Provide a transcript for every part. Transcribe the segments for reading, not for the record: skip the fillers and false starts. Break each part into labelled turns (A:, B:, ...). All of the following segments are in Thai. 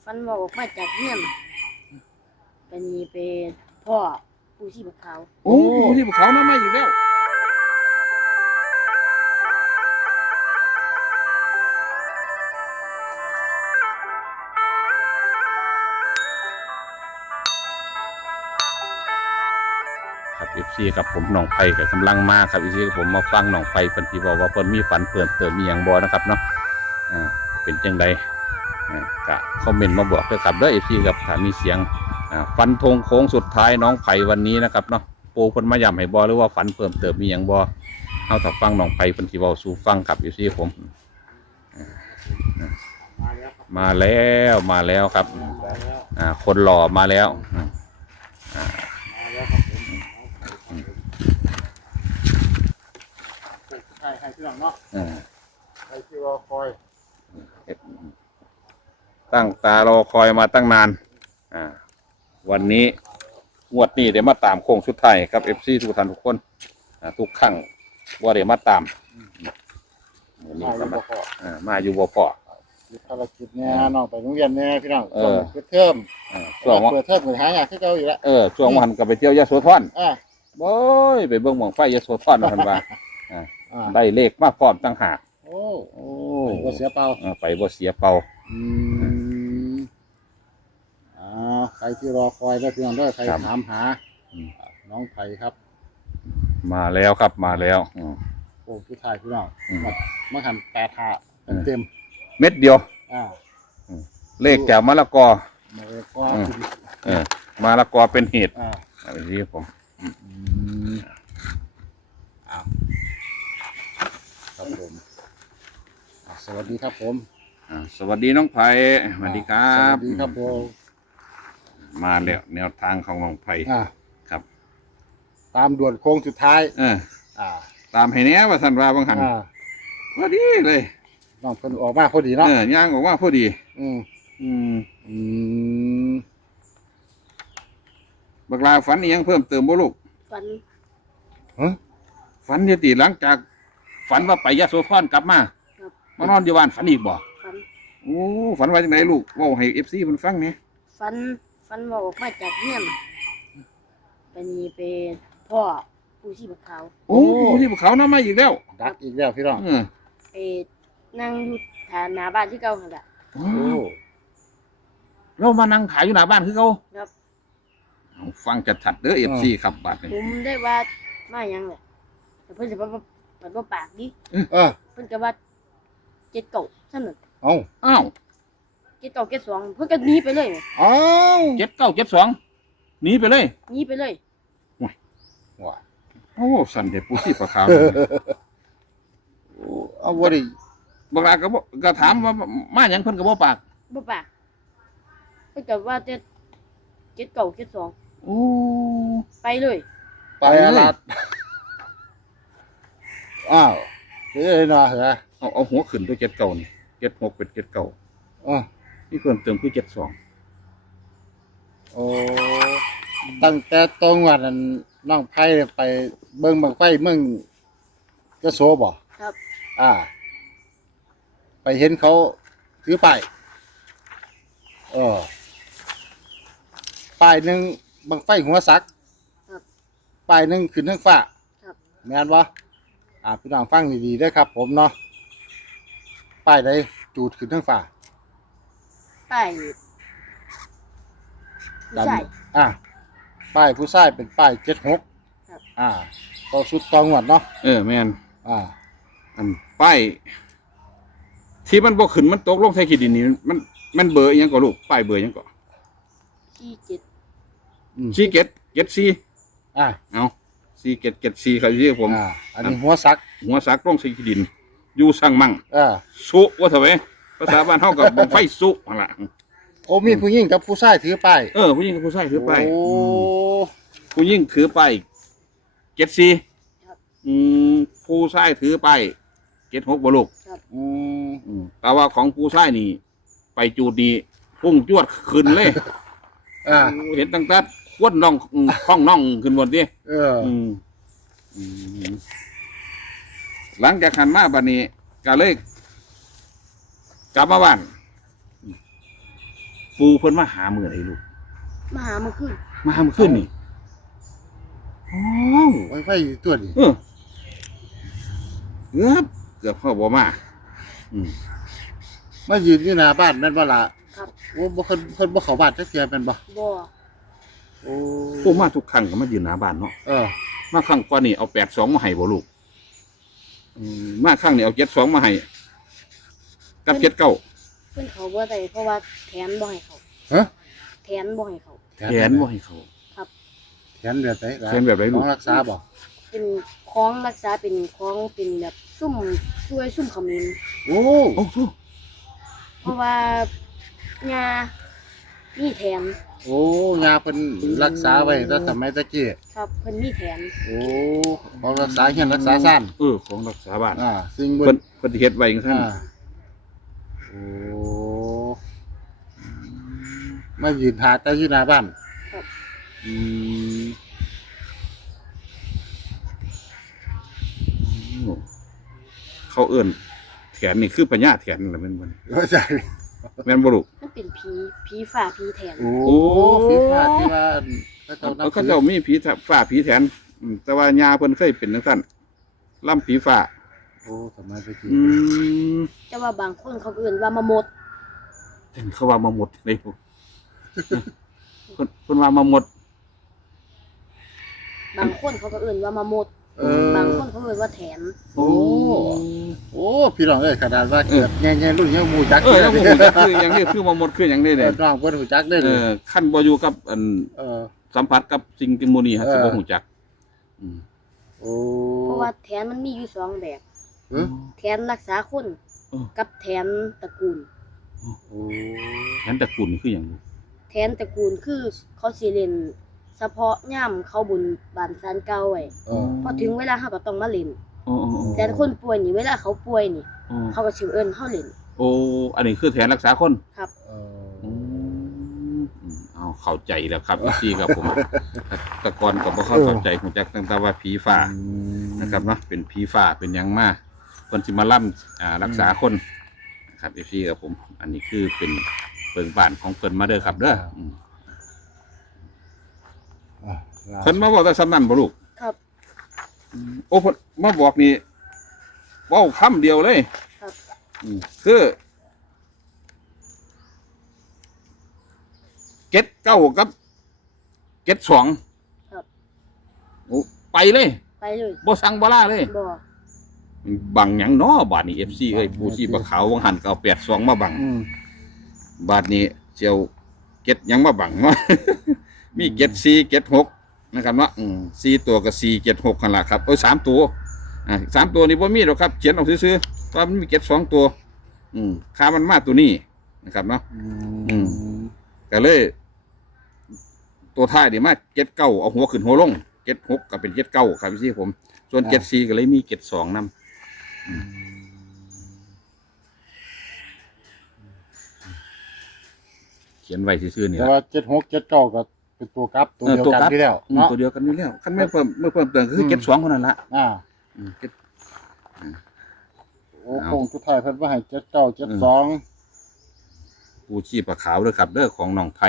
A: ฟันบอกออกมาจากเฮียนเป็นนี่เป็นพ่อผู้ชีพขาว
B: โอ้ผู้ที่ภูเขาน้ำมาอีกแล้วครับ FC กับผมน้องไผ่กับกำลังมาครับ FC กับผมมาฟังน้องไผ่เพิ่นที่บอกว่าเพิ่นมีฝันเพิ่มเติมมีหยังบ่นะครับเนาะเป็นจังใดก็คอมเมนต์มาบอกด้วยครับเด้อ FC กับถ้ามีเสียงฟันธงโค้งสุดท้ายน้องไผ่วันนี้นะครับเนาะปูเพิ่นมาย้ำให้บ่หรือว่าฝันเพิ่มเติมมีหยังบ่เฮาถ้าฟังน้องไผ่เพิ่นสิเว้าสู่ฟังครับ FC ผมมาแล้วครับคนหล่อมาแล้ว
C: ใครที่หลังเนาะใครที่รอคอย
B: ตั้งตารอคอยมาตั้งนานวันนี้งวดนี้เดี๋ยวมาตามโค้งสุดท้ายครับ FC ทุกท่านทุกคนทุกครั้งว่าเดี๋ยวมาตามนี่ก็มาอยู่บ่พอ
C: ภารกิจเนี่ยน้องไปโรงเรียนเนี่ยพี่น้องเปิดเทอมช่วงเปิดเทอมเหมือนหายากที่เก่าอยู่แล้ว
B: ช่วงวันก็ไปเที่ยวยโสธรบ่ยไปเบิ่งหม่องไฟยโสธรนะท่านว่าได้เลขมาพร้อมตั้งหาก
C: โอ้บ่เสียเปล่า
B: ไปบ่เสียเปล่า
C: ใครที่รอคอยได้พี่น้องได้ใครถามหาน้องไผ่ครับ
B: มาแล้วครับมาแล้ว
C: โอ้ผู้ชายพี่น้องมาทำ8 หาเต็ม
B: เม็ดเดียวเลขจากมะละกอมะละกอเป็นเหตุอะไรที่ผม
C: ครับผมสวัสดีครับผม
B: สวัสดีน้องไผ่สวัสดีครับ
C: สวัสดีครับผม
B: มาแล้วแนวทางของน้องไผ่ครับ
C: ตามด่วนโค้งสุดท้าย
B: ตามให้แน่ว่าท่านว่าบางหันพอดีเลย
C: น้องเพิ่นออกมาพอดีเนาะ
B: ย่างออกมาพอดีบักลาฝันอีกยังเพิ่มเติมบ่ลูกฝันยติหลังจากฝันว่าไปยะโสธรกลับมามานอนอยู่บ้านฝันอีกบ่โอ้ฝันว่าจังไดลูกเว้าให้ FC เพิ่นฟังแหน่
A: ฟันบอกออกมาจากเฮียนเป็นนี่เป็นพ่อผู้ชีพขาว
B: โอ้ผู้ชีพขาวน้ำมาอีกแล้ว
C: ดักอีกแล้วพี่น้อง
A: นั่งอยู่หน้าบ้านที่เก่าหั่นล่ะ
B: เรามานั่งขายอยู่หน้าบ้านคือเขา
A: ครับ
B: ฟังจัดถัดเด้อ FC ครับบัดนี้
A: ผมได้ว่ามาหยังแหละแต่เพิ่นสิบ่ปากดิเพิ่นก็ว่า79ซั่นน่ะ
B: อ้าว
A: 79 72เพิ่นก็หนีไปเลย
B: 79 72หนีไปเลย
C: ว้า
B: โอ้สั่นเด้ผู้ชีพขาว
C: เอาบ่ได้
B: บางรายก็ถามว่ามาหยังเพิ่นก็บ่ปาก
A: เพิ่นก็ว่าจะ79 72
B: โอ้
A: ไปเลย
C: ไปลัดเฮ้ยนะเหรอ
B: เอาหัวขึ้นด้วย79นี่76เป็น79นี่เพิ่มเติมคือ72
C: โอ้ตั้งแต่ตรงวันนั้นน้องไผ่ไปเบิ่งบังไฟเมืองจะโซบ่
A: ครับ
C: ไปเห็นเขาถือป้ายป้ายหนึ่งบังไฟหัวสักป้ายหนึ่งขึ้นทั้งฟ้าแม่นบ่พี่น้องฟังดีๆด้วยครับผมเนาะป้ายใดจูดขึ้นทั้งฟ้า
A: ป้ายผู้ชาย
C: ป้ายผู้ชายเป็นป้าย76ต่อชุดตองหวดเนาะ
B: แม่นอันป้ายที่มันบ่ขึ้นมันตกลงใส่ขี้ดินนี่มันเบอร์อีหยังก็ลูกป้ายเบอร์อีหยังก็4774เอา4774ครับที่ผม
C: อันนี้หัวสั
B: กลงใส่ขี้ดินอยู่สั่งมั่งสุว่าเถอะเว้ยภาษาบ้านเฮากับบังไฟสุหั่นล่ะ
C: มีผู้หญิงกับผู้ชายถือป้าย
B: ผู้หญิงกับผู้ชายถือป้ายผู้หญิงถือป้าย74ผู้ชายถือป้าย76บ่ลูกแต่ว่าของผู้ชายนี่ไปจูดดีพุ่งจวดขึ้นเลยเห็นตั้งแต่ควนน่องข้องน่องขึ้นบนดิหลังจากหันมาบัดนี้ก็เลยกลับมาบ้านปูเพิ่นมาหามื้อใดลูก
A: มาหาเมื่อคืน
B: มาหามื้อคืนนี่อ๋อ
C: ไวไฟอยู่ตัวนี้
B: เกือบพ่อบ่มาอืม
C: มายืนอยู่หน้าบ้านนั่นบ่ล่ะ
A: ครับ
C: โอ้บ่เพิ่นบ่เข้าบ้านจักเที่ยแม่นบ่
A: บ่
C: โอ้
B: ปูมาทุกครั้งก็มายืนหน้าบ้านเนาะ
C: เออ
B: มาครั้งก่อนนี่เอา82มาให้บ่ลูกมาครั้งนี้เอา72มาให้กับ79
A: เพิ่นเขาบ่ได้เพราะว่าแถนบ่ให้เขา
C: ฮะ
A: แถนบ่ให้เขา
B: แขนบ่ให้เขา
C: แขนแบบไหนล่ะ
B: แขนแบบไหนลูก
C: ของรักษาบ่
A: เป็นของรักษาเป็นของเป็นแบบซุ่มช่วยซุ่มเขมิ้น
C: โอ้
B: โอ้โห
A: เพราะว่ายามีแถน
C: โอ้ยาเพิ่นรักษาไว้ตั้งแต่สมัยตะกี้
A: ครับเพิ่นมีแถน
C: โอ้ของรักษาเฮียนรักษาซ่าน
B: ของรักษาบ้าน
C: สิ่ง
B: เพิ่นสิเฮ็ดไว้จังซั่น
C: โอ้มายืนหาแต่อยู่หน้าบ้าน
A: ครับ
C: อืม
B: เขาเอิ้นแขนนี่คือพญาแขนนั่นแหละแม่นบ่
C: เข้าใจ
B: แม่นบ่ลูก
A: มันเป็นผีฝ่าผีแถน
C: โอ้
B: โอ้
C: ฝีพาดที่ว่าเขาเจ้านับ
B: เขาเจ้ามีผีฟ้าผีแขนแต่ว่าญาเพิ่นเคยเป็นจังซั่นล่ำผีฟ้า
C: โอ้สมัยตะกี้
A: แต่ว่าบางคนเขาก็เอื่นว่ามามด
B: เห็นเขาว่ามาหมดเลยลูกเพิ่นว่ามาหมด
A: บางคนเขาก็เอื่นว่ามามด บางคนเขาเอื่นว่าแถน
C: โอ้โอ้พี่น้องเอ้ยขนาดว่าเกิดแง่ๆรุ่นยังหมู่จัก
B: แล้วบ่ฮู้จักคือหยังนี่คือมาหมดคือหยังนี่
C: เอ
B: เด้
C: อน้องเพิ่นหูจักได้เลย
B: คันบ่อยู่กับอัน
C: เออ
B: สัมผัสกับสิ่งที่หมู่นี้ฮะสิบ่ฮู้จัก
C: โอ้
A: เพราะว่าแถนมันมีอยู่สองแบบ
C: เออ
A: แถนรักษาคนกับแถนตระกูล
C: โอ้
B: แขนตระกูลนี่คือหยังลูก
A: แถนตระกูลคือเขาสิเล่นเฉพาะย่ำเขาบุญบานซานเก่าไว้
C: เออ
A: พอถึงเวลาเขาก็ต้องมาเล่น
B: อ๋อ
A: แต่คนป่วยนี่เวลาเขาป่วยนี่ เขาก็สิเอิ้นเฮาเล่น
B: โอ้อันนี้คือแผนรักษาคน
A: ครับ
C: เออ
B: เอาเข้าใจแล้วครับพี่ครับผมแตะกอนก็บ่เข้าใจฮู้จักตั้งแต่ว่าผีฟ้านะครับเนาะเป็นผีฟ้าเป็นหยังมาเพิ่นสิมาล่ำรักษาคนนะครับพี่ครับผม อันนี้คือเป็นเปิงบ้านของเพิ่นมาเด้อครับเด้อเพิ่นมาบอกแต่สำนันบ่ลูก
A: ครับ
B: โอ้เพิ่นมาบอกนี่เว้าคำเดียวเลย
A: ครับ
B: คือเก็ดเก้ากับเก็ดสอง
A: ครับ
B: โอ้ไปเลย
A: ไปเลย
B: บ่สั่งบ่ล่าเลย
A: บ่
B: บังหยังเนาะบาดนี้ FC เอ้ยผู้ชีปะขาววังหันก็เอา82มาบัง บาดนี้เจียวเก็ดหยังมาบังเนาะ มีเก็ด4เก็ด6นะครับเนาะ4ตัวกับ4เก็ด6คั่นล่ะครับ3ตัว3ตัวนี่บ่มีหรอกครับเขียนเอาซื่อๆว่ามันมีเก็ด2ตัวค่ามันมาตัวนี้นะครับเนาะก็เลย ตัวท้ายนี่มาเก็ด9เอาหัวขึ้นหัวลงเก็ด6ก็เป็นเก็ด9ครับพี่ผม ส่วนเก็ด4ก็เลยมีเก็ด2นำเขียนไว้ซื่อๆนี่
C: แต่
B: ล่ะ
C: ว่า76 79ก็เป็นตัวกลับตัวเดียวกันที่แล้วเนาะ
B: ตัวเดียวกันนี่แล้วคันไม่เพิ่มเติมคือเก็ด2คนนั้นละ เก็ด
C: โอ้คงสุดท้ายเพิ่นว่าให้79 72
B: ปูชีปลาขาวด้วยครับเด้อของน้องไผ่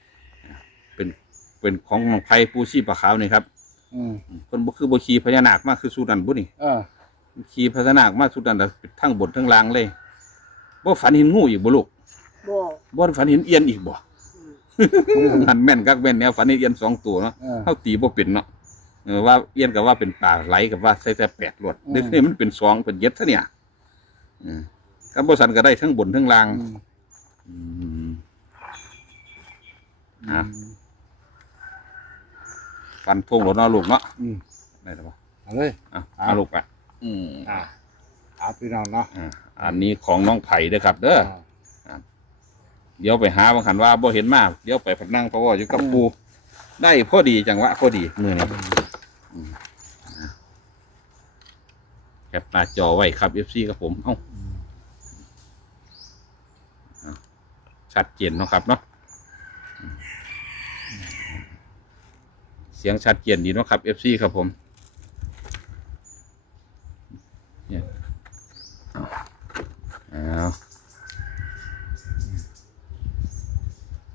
B: เป็นของน้องไผ่ปูชีปลาขาวนี่ครับเพิ่นบ่คือบ่ขี่พญานาคมาคือสุนันบ่นี่ขี่พญานาคมาสุนันทั้งบนทั้งล่างเลยบ่ฝันเห็นงูอีกบ่ลูก
A: บ่
B: บ่ฝันเห็นเอียนอีกบ่ หันแม่นกักแม่นแนวฝันเห็นเอียน2ตัวเนาะเฮาตีบ่เป็นเนาะว่าเอียนก็ว่าเป็นปลาไหลกับว่าใส่แต่8ลวดเด็กนี่มันเป็น2เป็น7ซะเนี่ยครับบ่สันก็ได้ทั้งบนทั้งล่างฟันทงรถเนาะลูกเนาะได้แล้วป่ะ
C: เอาเลย
B: เอาลูกอ่ะ
C: พี่น้องเนาะ
B: อันนี้ของน้องไผ่เด้อครับ เด้อเดี๋ยวไปหาบางขันว่าบ่เห็นมากเดี๋ยวไปพัดนั่งเพราะว่าอยู่กับปูได้พอดีจังหวะพอดีมือนี้แคปหน้าจอไว้ครับ FC ครับผมชัดเจนเนาะครับเนาะเสียงชัดเจนดีเนาะครับ FC ครับผมเนี่ยเอา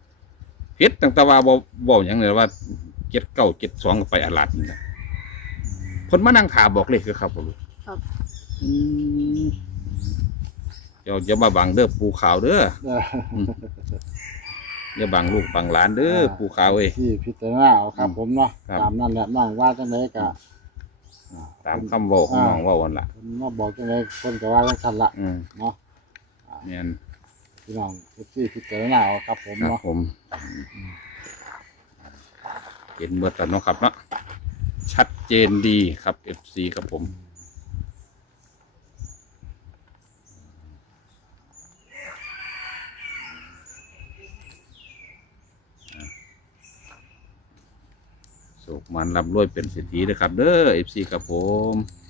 B: เฮ็ดตั้งแต่ว่าบ่หยังเลยว่า7972ก็ไปอาลัดนี่นะเพิ่นมานั่งถามบอกเลขคือครับบ่รู้
A: ครับ
B: อืมอย่ามาบังเด้อปูขาวเด้อ
C: เออ
B: อย่าบังลูกบังหลานเด้อปูขาวเอ้ย
C: ที่พิจารณาเอาครับผมเนาะ
B: ครับ
C: ตามนั้นแหละน้องว่าจังไดก็
B: ตามคำเว้าของน้องเว้าวันล่ะ
C: เพิ่นมาบอกจังไดเพิ่นก็ว่าจังซั่นละ
B: อืม
C: เนาะ
B: แม่น
C: พี่น้องที่พิจารณาเอาครับผม
B: ครับ
C: เนาะ
B: ผมเห็นเบิดแล้วเนาะครับเนาะชัดเจนดีครับ FC ครับผมสุขมันร่ำรวยเป็นเศรษฐีนะครับเด้อ FC ครับผม